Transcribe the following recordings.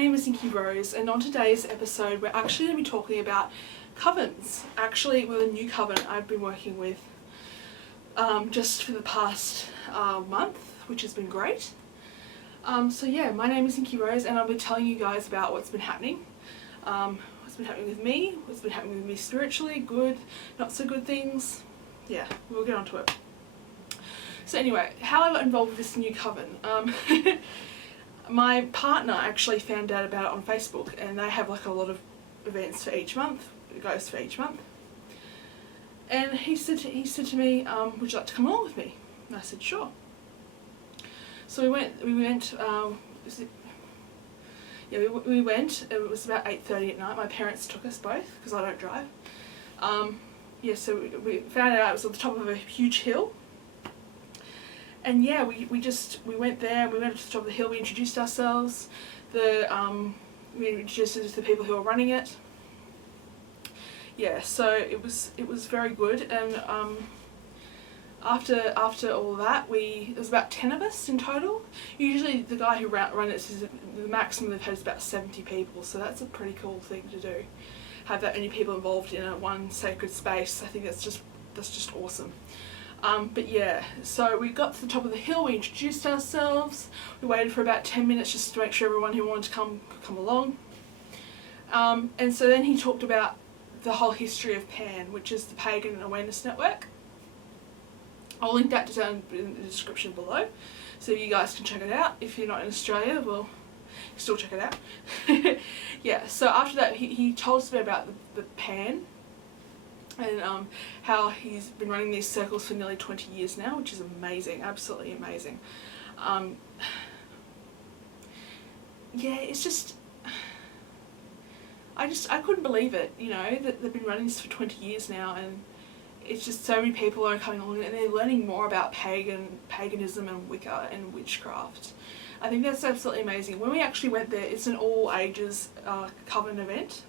name is Inky Rose, and on today's episode we're actually going to be talking about covens. Actually, with a new coven I've been working with just for the past month, which has been great. So yeah, my name is Inky Rose, and I'll be telling you guys about what's been happening. What's been happening with me, what's been happening with me spiritually, good, not so good things. Yeah, we'll get onto it. So anyway, how I got involved with this new coven. My partner actually found out about it on Facebook, and they have like a lot of events for each month. It goes for each month. And he said to me, would you like to come along with me? And I said, sure. So we went, we went, it was about 8:30 at night. My parents took us both, because I don't drive. Yeah, so we found out it was at the top of a huge hill. And yeah, we went there, we went to the top of the hill, we introduced ourselves, we introduced us to the people who were running it. Yeah, so it was very good, and after all that, there was about 10 of us in total. Usually the guy who ran it says the maximum they've had is about 70 people, so that's a pretty cool thing to do. Have that many people involved in one sacred space. I think that's just awesome. But yeah, so we got to the top of the hill, we introduced ourselves, we waited for about 10 minutes just to make sure everyone who wanted to come along. And so then he talked about the whole history of PAN, which is the Pagan Awareness Network. I'll link that down in the description below, so you guys can check it out. If you're not in Australia, well, still check it out. Yeah, so after that he told us a bit about the PAN, and how he's been running these circles for nearly 20 years now, which is amazing, absolutely amazing. Yeah, it's just, I couldn't believe it, you know, that they've been running this for 20 years now, and it's just so many people are coming along and they're learning more about paganism and Wicca and witchcraft. I think that's absolutely amazing. When we actually went there, it's an all ages coven event.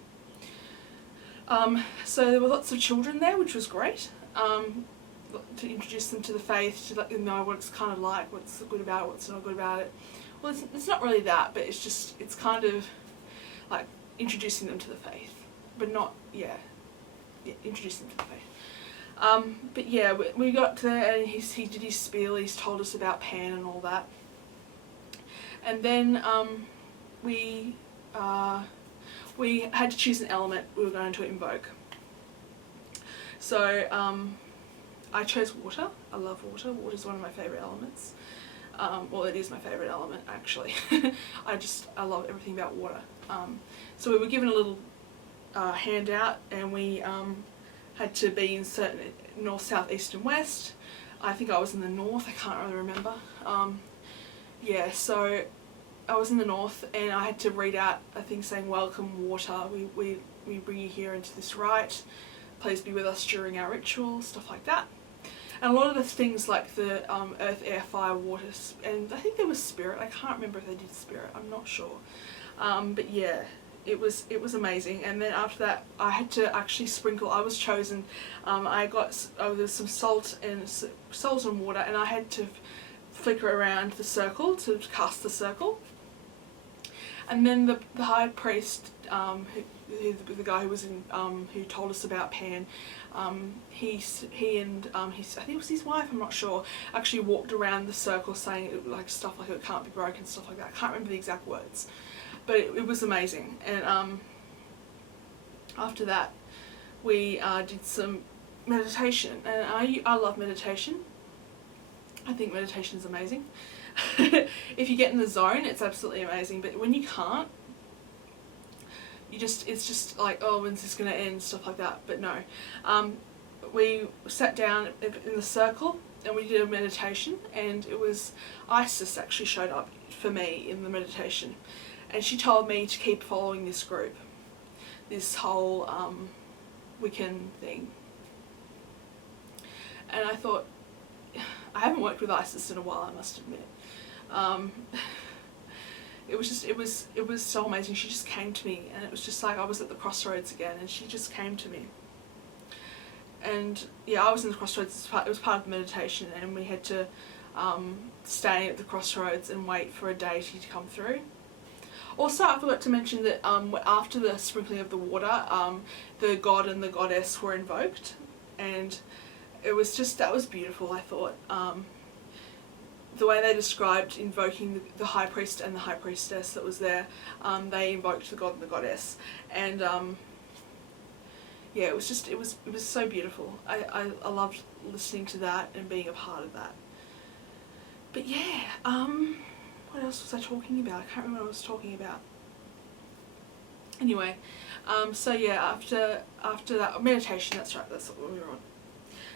So there were lots of children there, which was great, to introduce them to the faith, to let them know what it's kind of like, what's good about it, what's not good about it. Well, it's not really that, but it's kind of like introducing them to the faith, but not, yeah, introducing them to the faith. But yeah, we got there and he did his spiel, he's told us about PAN and all that. And then we had to choose an element we were going to invoke. So I chose water. I love water. Water is one of my favourite elements. Well, it is my favourite element, actually. I love everything about water. So we were given a little handout, and we had to be in certain north, south, east and west. I think I was in the north, I can't really remember. Yeah, so I was in the north, and I had to read out a thing saying, welcome water, we bring you here into this rite, please be with us during our ritual, stuff like that. And a lot of the things like the earth, air, fire, water, and I think there was spirit, I can't remember if they did spirit, I'm not sure. But yeah, it was amazing. And then after that I had to actually sprinkle, I was chosen, there was some salt and water, and I had to flicker around the circle to cast the circle. And then the high priest, the guy who was in, who told us about PAN, he and I think it was his wife, I'm not sure, actually walked around the circle saying like stuff like it can't be broken, stuff like that. I can't remember the exact words, but it was amazing. And after that we did some meditation, and I love meditation. I think meditation is amazing. If you get in the zone, it's absolutely amazing, but when you can't, it's just like, oh, when's this going to end, stuff like that. But no, we sat down in the circle and we did a meditation, and it was Isis actually showed up for me in the meditation, and she told me to keep following this group, this whole Wiccan thing. And I thought, I haven't worked with Isis in a while, I must admit. It was so amazing. She just came to me, and it was just like I was at the crossroads again, and she just came to me. And yeah, I was in the crossroads, it was part of the meditation, and we had to stay at the crossroads and wait for a deity to come through. Also, I forgot to mention that after the sprinkling of the water, the god and the goddess were invoked, and it was just, that was beautiful, I thought. The way they described invoking the high priest and the high priestess that was there, they invoked the god and the goddess, and yeah, it was just, it was so beautiful. I loved listening to that and being a part of that. But yeah, what else was I talking about? I can't remember what I was talking about. Anyway, so yeah, after that, meditation, that's right, that's what we were on.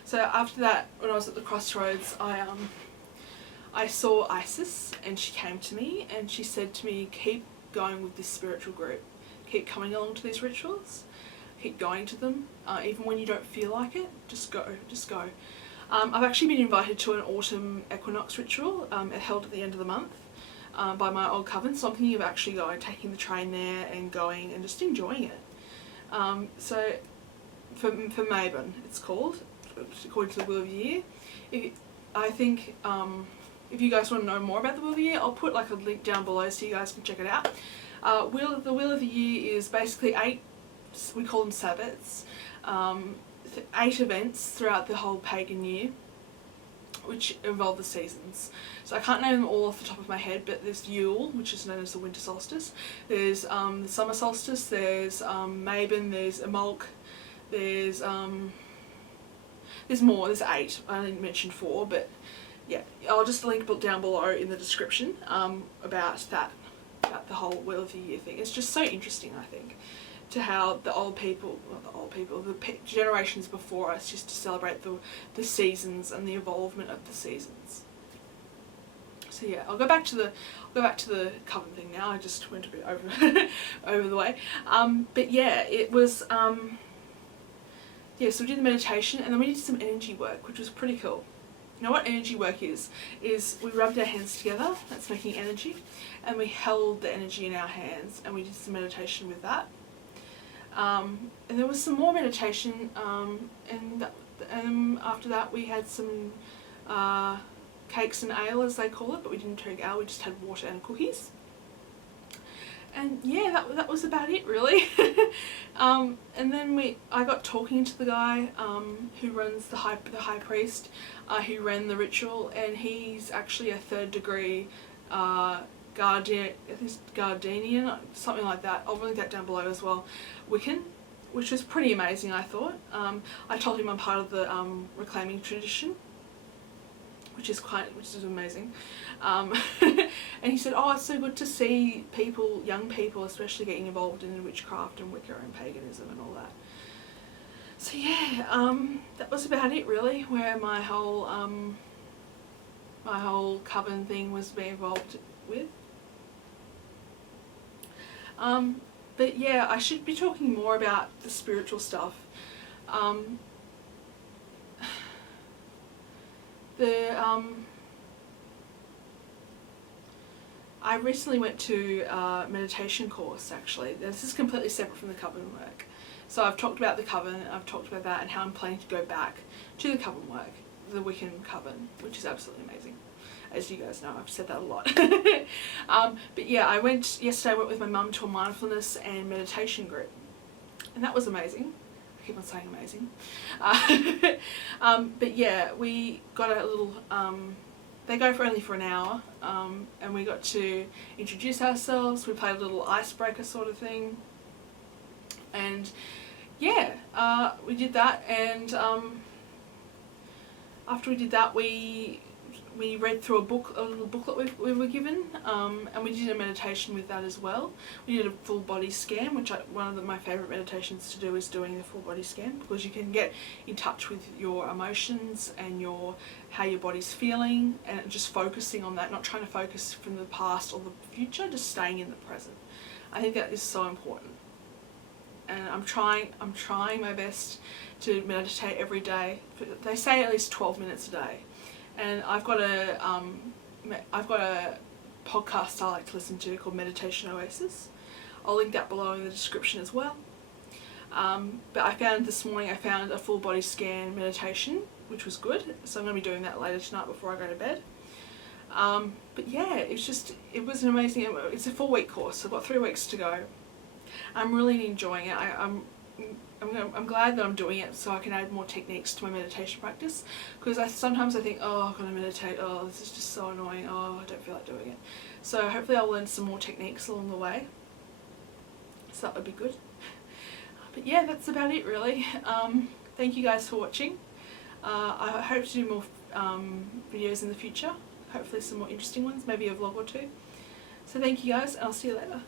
So after that, when I was at the crossroads, I saw Isis, and she came to me and she said to me, keep going with this spiritual group, keep coming along to these rituals, keep going to them, even when you don't feel like it, just go. I've actually been invited to an autumn equinox ritual held at the end of the month by my old coven, so I'm thinking of actually going, taking the train there and going and just enjoying it. So for Mabon, it's called, according to the Wheel of the Year. I think if you guys want to know more about the Wheel of the Year, I'll put like a link down below so you guys can check it out. The Wheel of the Year is basically 8, we call them Sabbats, 8 events throughout the whole pagan year, which involve the seasons. So I can't name them all off the top of my head, but there's Yule, which is known as the winter solstice, there's the summer solstice, there's Mabon, there's Amulk, there's more, there's 8, I didn't mention 4, but yeah, I'll just link down below in the description about that, about the whole Wheel of the Year thing. It's just so interesting, I think, to how the old people, not the old people, the generations before us used to celebrate the seasons and the involvement of the seasons. So yeah, I'll go back to the Coven thing now. I just went a bit over the way. But yeah, it was yeah, so we did the meditation and then we did some energy work, which was pretty cool. You know what energy work is we rubbed our hands together, that's making energy, and we held the energy in our hands and we did some meditation with that. And there was some more meditation, and after that we had some cakes and ale, as they call it, but we didn't drink ale, we just had water and cookies. And yeah, that was about it really. And then I got talking to the guy who runs the high priest, who ran the ritual, and he's actually a 3rd degree Gardenian, something like that. I'll link that down below as well. Wiccan, which was pretty amazing, I thought. I told him I'm part of the reclaiming tradition, which is amazing. And he said, oh, it's so good to see people, young people especially, getting involved in witchcraft and Wicca and paganism and all that. So yeah, that was about it really, where my whole coven thing was being involved with. But yeah, I should be talking more about the spiritual stuff. I recently went to a meditation course actually. This is completely separate from the coven work. So I've talked about the coven, I've talked about that and how I'm planning to go back to the coven work, the Wiccan coven, which is absolutely amazing. As you guys know, I've said that a lot. But yeah, yesterday I went with my mum to a mindfulness and meditation group. And that was amazing. I keep on saying amazing. But yeah, we got a little, they go only for an hour, and we got to introduce ourselves, we played a little icebreaker sort of thing. And yeah, we did that, and after we did that we read through a little booklet we were given, and we did a meditation with that as well. We did a full body scan, which one of my favourite meditations to do is doing the full body scan, because you can get in touch with your emotions and how your body's feeling, and just focusing on that, not trying to focus from the past or the future, just staying in the present. I think that is so important. And I'm trying my best to meditate every day. They say at least 12 minutes a day. And I've got a podcast I like to listen to called Meditation Oasis. I'll link that below in the description as well. But this morning I found a full body scan meditation, which was good. So I'm going to be doing that later tonight before I go to bed. But yeah, it was an amazing, it's a 4-week course, so I've got 3 weeks to go. I'm really enjoying it. I'm glad that I'm doing it so I can add more techniques to my meditation practice, because sometimes I think, oh, I've got to meditate, oh, this is just so annoying, oh, I don't feel like doing it. So hopefully I'll learn some more techniques along the way, so that would be good. But yeah, that's about it really. Thank you guys for watching. I hope to do more videos in the future, hopefully some more interesting ones, maybe a vlog or two. So thank you guys, and I'll see you later.